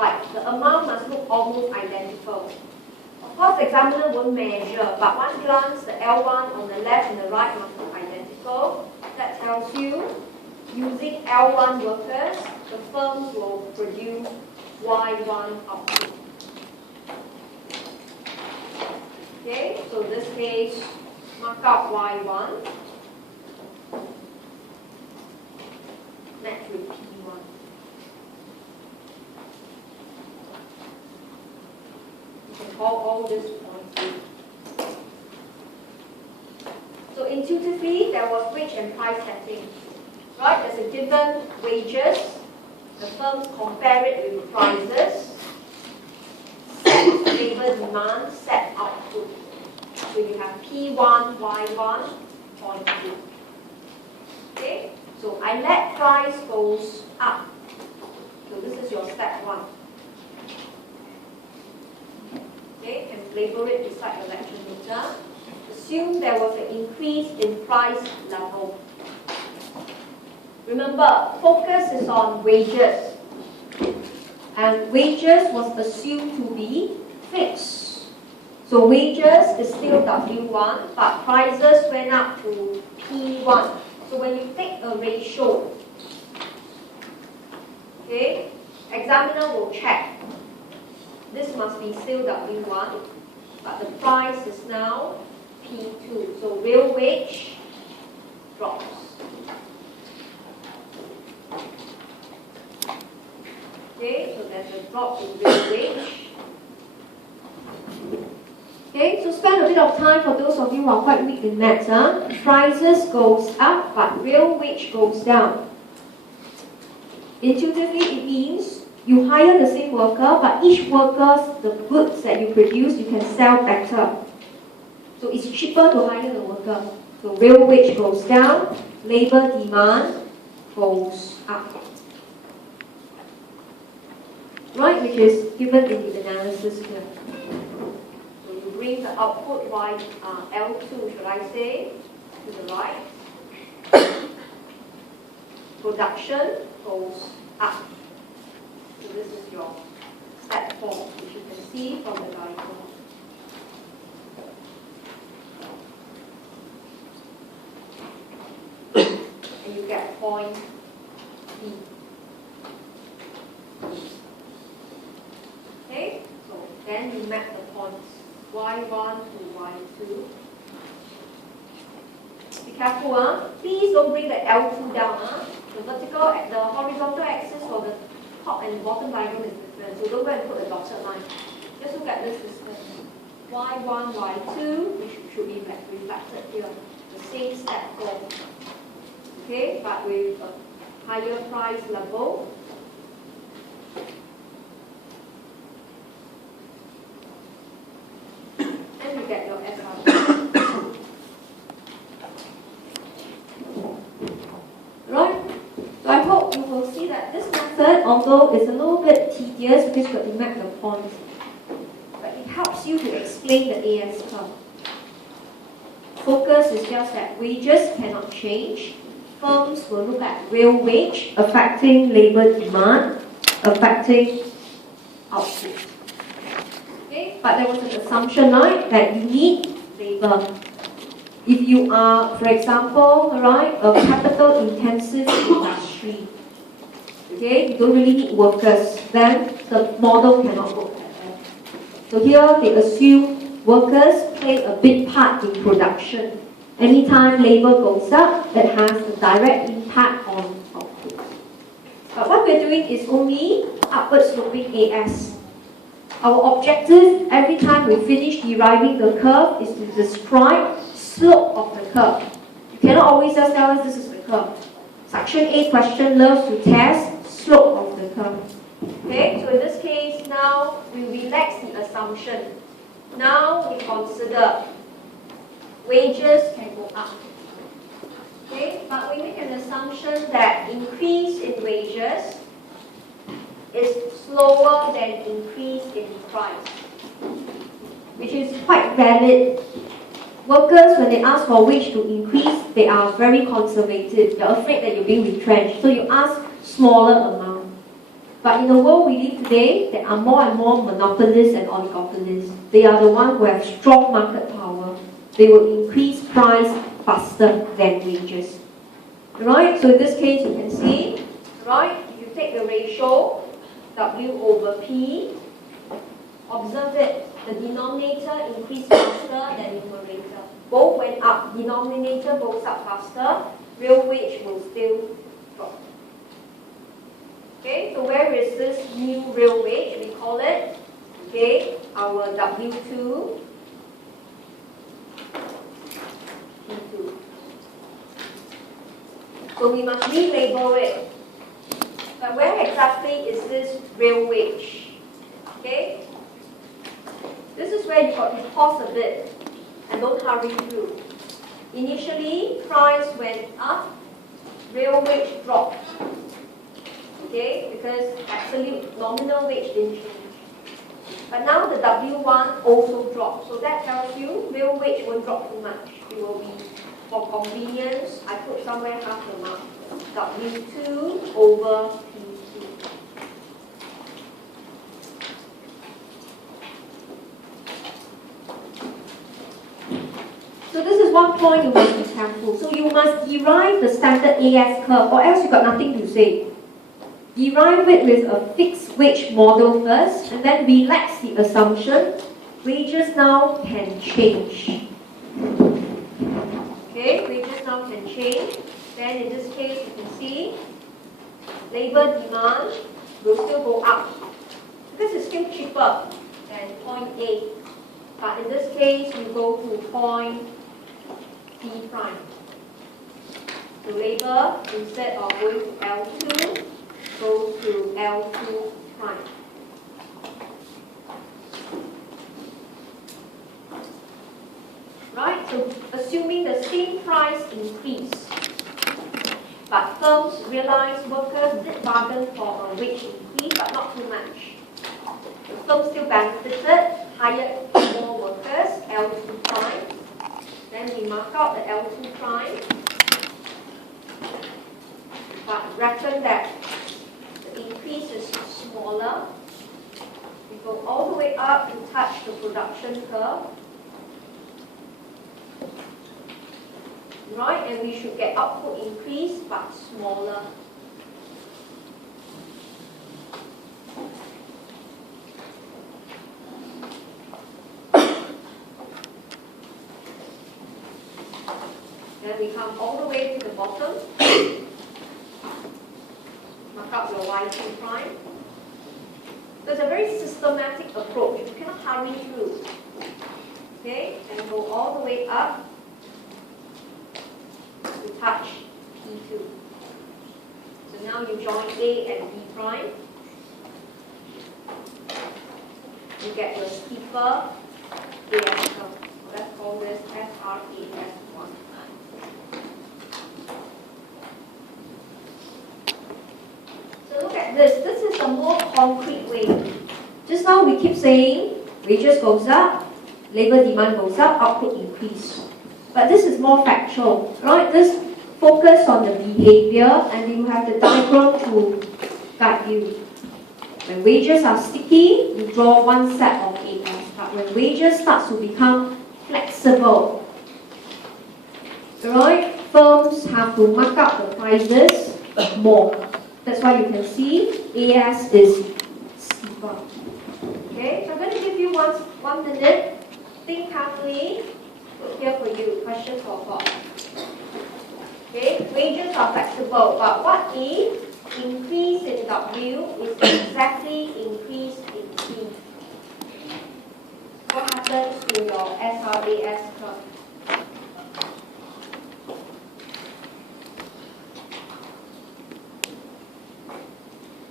right, the amount must look almost identical. Of course, the examiner won't measure, but one glance, the L1 on the left and the right must look identical. That tells you, using L1 workers, the firms will produce Y1 output. Okay, so in this case, mark out Y1. Match with P1. You can call all this point A. So intuitively, there was wage and price setting. Right, there's a given wages. The firms compare it with prices. Set labor demand, set output. So you have P1, Y1, point 2. Okay? So I let price goes up. So this is your step 1. Okay, and label it beside the lecture note. Assume there was an increase in price level. Remember, focus is on wages. And wages was assumed to be fixed. So wages is still W1, but prices went up to P1. So when you take a ratio, okay, examiner will check. This must be still W1, but the price is now P2. So real wage drops. Okay, so there's a drop in real wage. Okay, so spend a bit of time for those of you who are quite weak in maths. Prices goes up, but real wage goes down. Intuitively, it means you hire the same worker, but each worker, the goods that you produce, you can sell better. So it's cheaper to hire the worker. So real wage goes down, labor demand goes up. Right, which is given in the analysis here. So you bring the output y L2, should I say, to the right. Production goes up. So this is your step 4, which you can see from the diagram. And you get point B. Okay, so then you map the points y1 to y2. Be careful, please don't bring the L2 down. The horizontal axis for the top and bottom diagram is different, so don't go and put a dotted line. Just look at this distance. Y1, Y2, which should be reflected here. The same step 4. Okay, but with a higher price level. And you get your SR. Right? So I hope you will see that this method, although it's a little bit tedious because you got to map the points, but it helps you to explain the AS curve. Focus is just that wages cannot change. Firms will look at real wage affecting labor demand, affecting output. Okay? But there was an assumption, right, that you need labor. If you are, for example, right, a capital-intensive industry, okay, you don't really need workers, then the model cannot work at all. So here they assume workers play a big part in production. Anytime labor goes up, it has a direct impact on output. But what we're doing is only upward sloping AS. Our objective, every time we finish deriving the curve, is to describe slope of the curve. You cannot always just tell us this is the curve. Section A question loves to test slope of the curve. Okay, so in this case, now we relax the assumption. Now we consider wages can go up. Okay, but we make an assumption that increase in wages is slower than increase in price, which is quite valid. Workers, when they ask for wage to increase, they are very conservative. They're afraid that you're being retrenched. So you ask smaller amount. But in the world we live today, there are more and more monopolists and oligopolists. They are the ones who have strong market power. They will increase price faster than wages. Right? So in this case, you can see, right, if you take the ratio W over P, observe it, the denominator increased faster than numerator. Both went up, denominator goes up faster, real wage will still drop. Okay, so where is this new real wage? We call it, okay, our W2, P2. So we must relabel it. But where exactly is this real wage? Okay? This is where you got to pause a bit and don't hurry through. Initially, price went up, real wage dropped. Okay? Because absolute nominal wage didn't change. But now the W1 also dropped. So that tells you real wage won't drop too much. It will be, for convenience, I put somewhere half the mark. W2 over P2. So this is one point you must be careful. So you must derive the standard AS curve, or else you got nothing to say. Derive it with a fixed wage model first, and then relax the assumption. Wages now can change. Okay, wages now can change. Then in this case, you can see labor demand will still go up. This is still cheaper than point A. But in this case, we go to point P prime. So labor, instead of going to L2, goes to L2 prime. Right? So assuming the same price increase, but firms realize workers did bargain for a wage increase, but not too much. The firm still benefited, hired more workers, L2 prime. Then we mark out the L2 prime, but reckon that the increase is smaller. We go all the way up to touch the production curve. Right, and we should get output increase but smaller. Then we come all the way to the bottom. Mark up your Y2 prime. So it's a very systematic approach. You cannot hurry through. Okay, and go all the way up to touch P2. So now you join A and B prime. You get your steeper AS curve. Let's call this SRAS1. So look at this. This is a more concrete way. Just now we keep saying wages goes up, labor demand goes up, output increase. But this is more factual, right? This focus on the behavior, and you have the diagram to guide you. When wages are sticky, you draw one set of AS. But when wages starts to become flexible, right? Firms have to mark up the prices more. That's why you can see AS is steeper. Okay, so I'm going to give you 1 minute. Think carefully. Here for you, question for thought. Okay, wages are flexible, but what if increase in W is exactly increase in P? What happens to your SRAS curve?